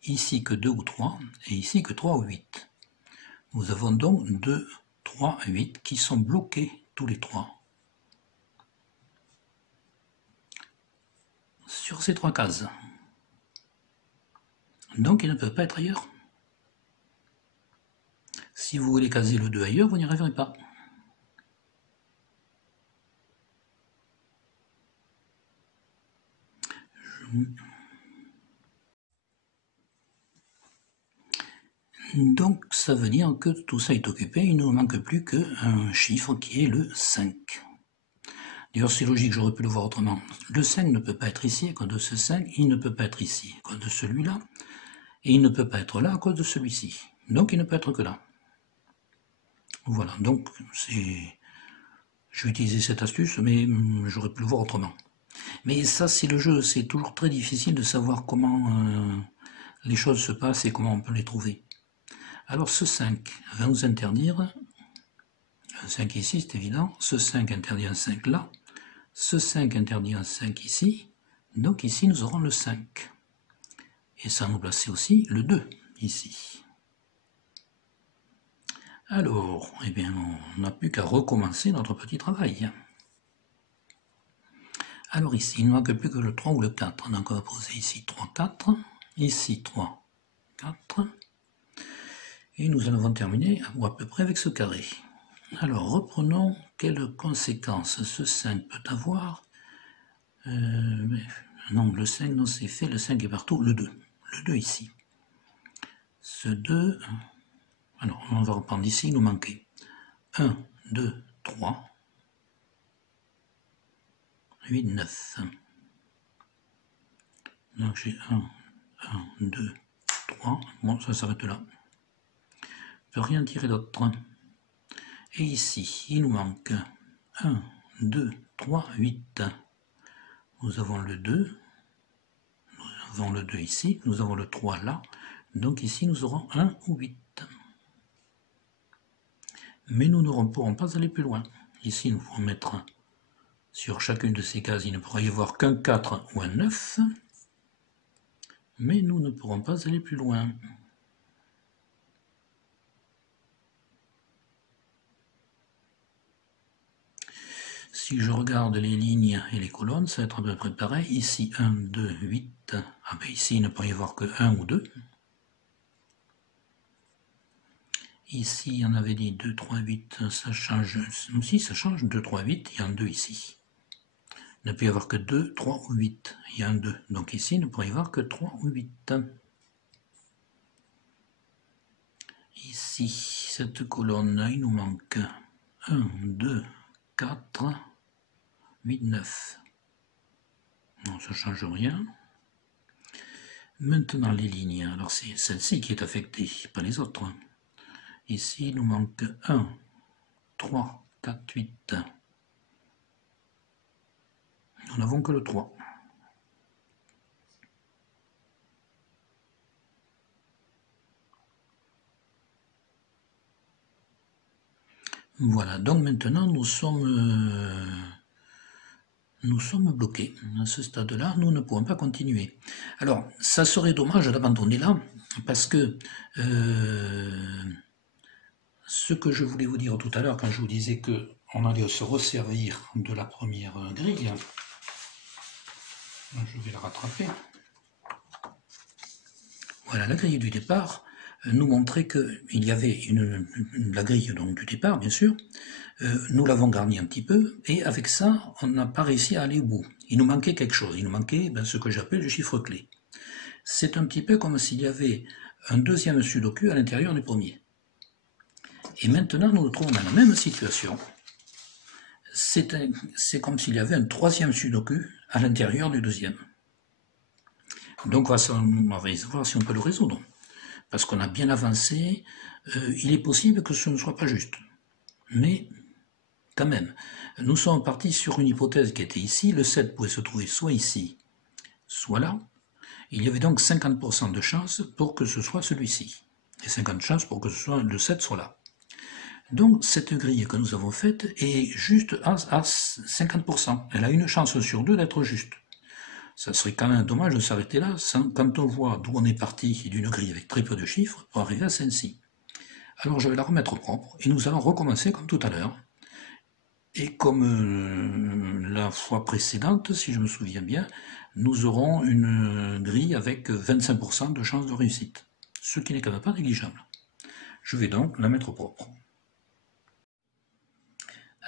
Ici que 2 ou 3, et ici que 3 ou 8. Nous avons donc 2, 3, 8 qui sont bloqués tous les 3. Sur ces 3 cases. Donc ils ne peuvent pas être ailleurs. Si vous voulez caser le 2 ailleurs, vous n'y arriverez pas. Donc ça veut dire que tout ça est occupé, il ne nous manque plus qu'un chiffre qui est le 5. D'ailleurs c'est logique, j'aurais pu le voir autrement. Le 5 ne peut pas être ici à cause de ce 5, il ne peut pas être ici à cause de celui-là, et il ne peut pas être là à cause de celui-ci. Donc il ne peut être que là. Voilà, donc je vais utiliser cette astuce, mais j'aurais pu le voir autrement. Mais ça c'est le jeu, c'est toujours très difficile de savoir comment les choses se passent et comment on peut les trouver. Alors ce 5 va nous interdire, un 5 ici c'est évident, ce 5 interdit un 5 là, ce 5 interdit un 5 ici, donc ici nous aurons le 5. Et ça nous placer aussi le 2 ici. Alors, eh bien, on n'a plus qu'à recommencer notre petit travail. Alors ici, il ne manque plus que le 3 ou le 4, donc on va poser ici 3, 4, ici 3, 4, et nous en avons terminé à peu près avec ce carré. Alors, reprenons quelles conséquences ce 5 peut avoir. Non, le 5, non, c'est fait, le 5 est partout, le 2. Le 2 ici. Ce 2, alors on va reprendre ici, il nous manquait 1, 2, 3, 8, 9. Donc j'ai 1, 2, 3. Bon, ça s'arrête là. Je ne peux rien tirer d'autre. Et ici, il nous manque 1, 2, 3, 8. Nous avons le 2. Nous avons le 2 ici. Nous avons le 3 là. Donc ici, nous aurons 1 ou 8. Mais nous ne pourrons pas aller plus loin. Ici, nous pourrons mettre sur chacune de ces cases, il ne pourra y avoir qu'un 4 ou un 9. Mais nous ne pourrons pas aller plus loin. Si je regarde les lignes et les colonnes, ça va être à peu près pareil. Ici, 1, 2, 8. Ah ben ici, il ne peut y avoir que 1 ou 2. Ici, on avait dit 2, 3, 8, ça change. Si, ça change. 2, 3, 8, il y a un 2 ici. Il ne peut y avoir que 2, 3 ou 8. Il y a un 2. Donc ici, il ne pourrait y avoir que 3 ou 8. Ici, cette colonne, il nous manque 1, 2, 4, 8, 9. Non, ça ne change rien. Maintenant, les lignes. Alors, c'est celle-ci qui est affectée, pas les autres. Ici, il nous manque 1, 3, 4, 8. Nous n'avons que le 3. Voilà, donc maintenant nous sommes bloqués. À ce stade-là, nous ne pouvons pas continuer. Alors, ça serait dommage d'abandonner là, parce que ce que je voulais vous dire tout à l'heure, quand je vous disais qu'on allait se resservir de la première grille, je vais la rattraper. Voilà, la grille du départ nous montrait qu'il y avait la grille donc, du départ, bien sûr. Nous l'avons garnie un petit peu, et avec ça, on n'a pas réussi à aller au bout. Il nous manquait quelque chose, il nous manquait ce que j'appelle le chiffre clé. C'est un petit peu comme s'il y avait un deuxième sudoku à l'intérieur du premier. Et maintenant, nous nous trouvons dans la même situation. C'est comme s'il y avait un troisième sudoku à l'intérieur du deuxième. Donc, on va voir si on peut le résoudre. Parce qu'on a bien avancé, il est possible que ce ne soit pas juste. Mais, quand même, nous sommes partis sur une hypothèse qui était ici. Le 7 pouvait se trouver soit ici, soit là. Il y avait donc 50% de chance pour que ce soit celui-ci. Et 50% de chance pour que le 7 soit là. Donc, cette grille que nous avons faite est juste à 50%. Elle a une chance sur 2 d'être juste. Ça serait quand même dommage de s'arrêter là, quand on voit d'où on est parti d'une grille avec très peu de chiffres, pour arriver à celle-ci. Alors je vais la remettre propre, et nous allons recommencer comme tout à l'heure. Et comme la fois précédente, si je me souviens bien, nous aurons une grille avec 25% de chance de réussite, ce qui n'est quand même pas négligeable. Je vais donc la mettre propre.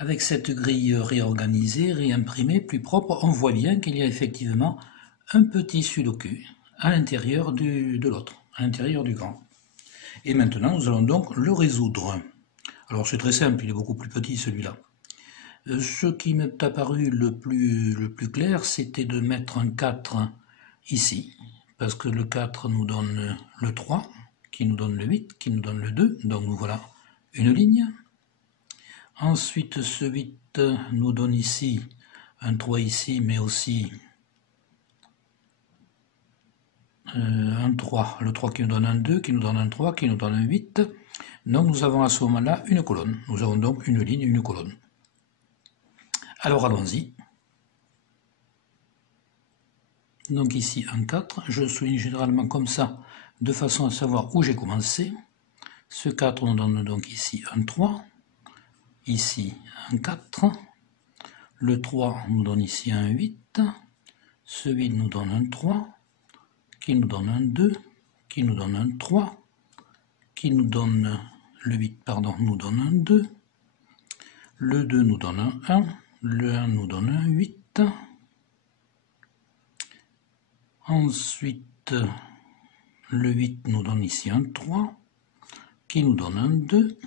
Avec cette grille réorganisée, réimprimée, plus propre, on voit bien qu'il y a effectivement un petit sudoku à l'intérieur de l'autre, à l'intérieur du grand. Et maintenant, nous allons donc le résoudre. Alors c'est très simple, il est beaucoup plus petit celui-là. Ce qui m'est apparu le plus clair, c'était de mettre un 4 ici, parce que le 4 nous donne le 3, qui nous donne le 8, qui nous donne le 2, donc nous voilà une ligne. Ensuite, ce 8 nous donne ici un 3 ici, mais aussi un 3. Le 3 qui nous donne un 2, qui nous donne un 3, qui nous donne un 8. Donc nous avons à ce moment-là une colonne. Nous avons donc une ligne et une colonne. Alors allons-y. Donc ici un 4. Je souligne généralement comme ça, de façon à savoir où j'ai commencé. Ce 4 nous donne donc ici un 3. Ici un 4, le 3 nous donne ici un 8, ce 8 nous donne un 3, qui nous donne un 2, qui nous donne un 3, qui nous donne, le 8 pardon, nous donne un 2, le 2 nous donne un 1, le 1 nous donne un 8, ensuite le 8 nous donne ici un 3, qui nous donne un 2,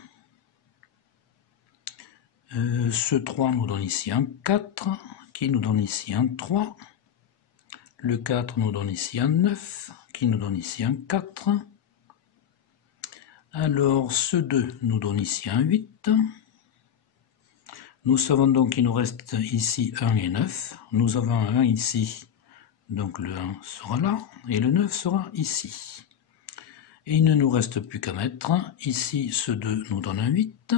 ce 3 nous donne ici un 4, qui nous donne ici un 3. Le 4 nous donne ici un 9, qui nous donne ici un 4. Alors, ce 2 nous donne ici un 8. Nous savons donc qu'il nous reste ici 1 et 9. Nous avons un 1 ici, donc le 1 sera là, et le 9 sera ici. Et il ne nous reste plus qu'à mettre ici, ce 2 nous donne un 8.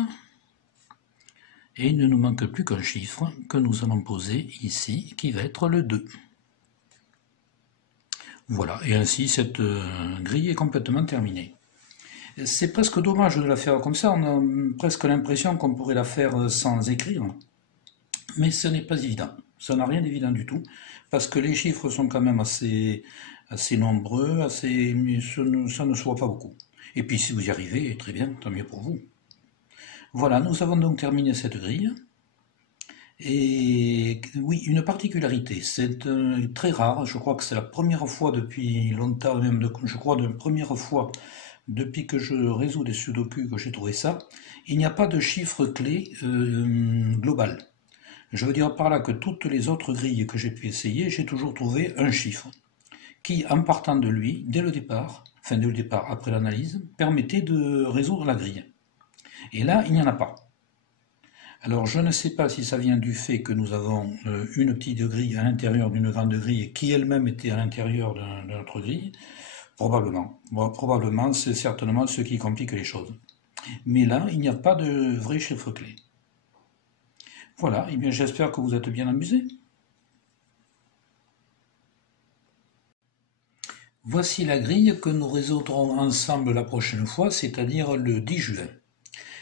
Et il ne nous manque plus qu'un chiffre que nous allons poser ici, qui va être le 2. Voilà, et ainsi cette grille est complètement terminée. C'est presque dommage de la faire comme ça, on a presque l'impression qu'on pourrait la faire sans écrire. Mais ce n'est pas évident. Ça n'a rien d'évident du tout, parce que les chiffres sont quand même assez nombreux, mais ça ne se voit pas beaucoup. Et puis si vous y arrivez, très bien, tant mieux pour vous. Voilà, nous avons donc terminé cette grille. Et oui, une particularité, c'est très rare, je crois que c'est la première fois depuis longtemps, même je crois la première fois depuis que je résous des sudoku que j'ai trouvé ça, il n'y a pas de chiffre clé global. Je veux dire par là que toutes les autres grilles que j'ai pu essayer, j'ai toujours trouvé un chiffre qui, en partant de lui, dès le départ, après l'analyse, permettait de résoudre la grille. Et là, il n'y en a pas. Alors je ne sais pas si ça vient du fait que nous avons une petite grille à l'intérieur d'une grande grille qui elle-même était à l'intérieur de notre grille. Probablement. Bon, probablement, c'est certainement ce qui complique les choses. Mais là, il n'y a pas de vrai chiffre clé. Voilà, et bien j'espère que vous êtes bien amusés. Voici la grille que nous résoudrons ensemble la prochaine fois, c'est-à-dire le 10 juin.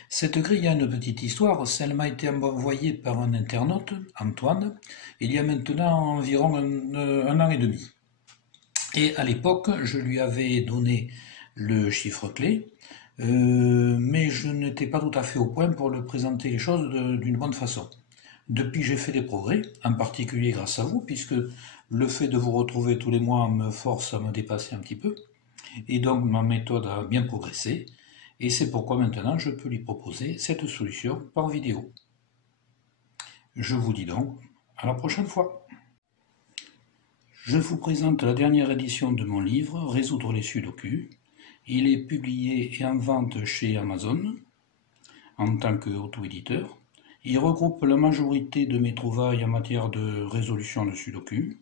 Cette grille a une petite histoire, elle m'a été envoyée par un internaute, Antoine, il y a maintenant environ un an et demi. Et à l'époque, je lui avais donné le chiffre clé, mais je n'étais pas tout à fait au point pour le présenter les choses d'une bonne façon. Depuis, j'ai fait des progrès, en particulier grâce à vous, puisque le fait de vous retrouver tous les mois me force à me dépasser un petit peu, et donc ma méthode a bien progressé, et c'est pourquoi maintenant je peux lui proposer cette solution par vidéo. Je vous dis donc à la prochaine fois. Je vous présente la dernière édition de mon livre, Résoudre les sudoku. Il est publié et en vente chez Amazon, en tant qu'auto-éditeur. Il regroupe la majorité de mes trouvailles en matière de résolution de sudoku.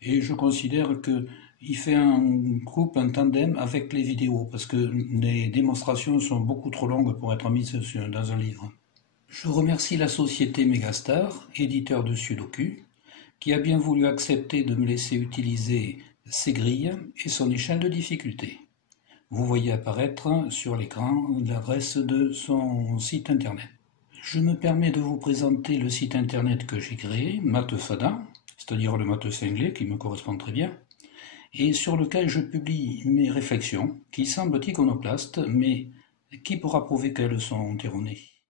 Et je considère qu'il fait un groupe, un tandem avec les vidéos, parce que les démonstrations sont beaucoup trop longues pour être mises dans un livre. Je remercie la société Megastar, éditeur de sudoku, qui a bien voulu accepter de me laisser utiliser ses grilles et son échelle de difficulté. Vous voyez apparaître sur l'écran l'adresse de son site internet. Je me permets de vous présenter le site internet que j'ai créé, Mathefada, c'est-à-dire le matheux cinglé, qui me correspond très bien, et sur lequel je publie mes réflexions, qui semblent iconoclastes, mais qui pourra prouver qu'elles sont erronées.